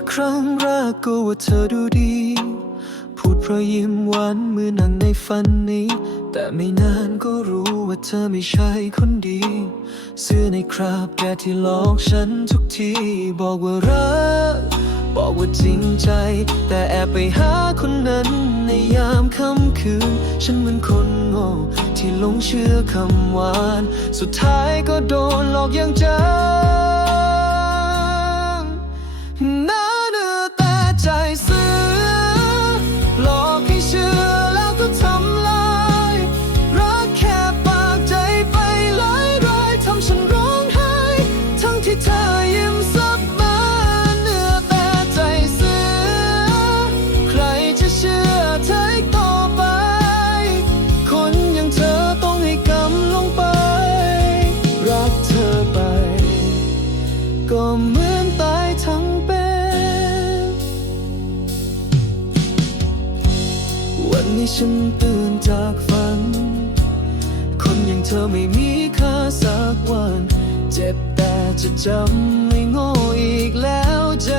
มองเธอครั้งแรกก็ว่าเธอดูดี พูดเพราะยิ้มหวานเหมือนหนังในฝันนี้ แต่ไม่นานก็รู้ว่าเธอไม่ใช่คนดีเสื้อในคราบแกที่หลอกฉันทุกที บอกว่ารัก บอกว่าจริงใจ แต่แอบไปหาคนนั้นในยามค่ำคืน ฉันเหมือนคนโง่ที่หลงเชื่อคำหวาน สุดท้ายก็โดนหลอกอย่างจั ฉันตื่นจากฝัน คนอย่างเธอไม่มีค่าสักวัน เจ็บแต่จะจำไม่โง่อีกแล้วใจ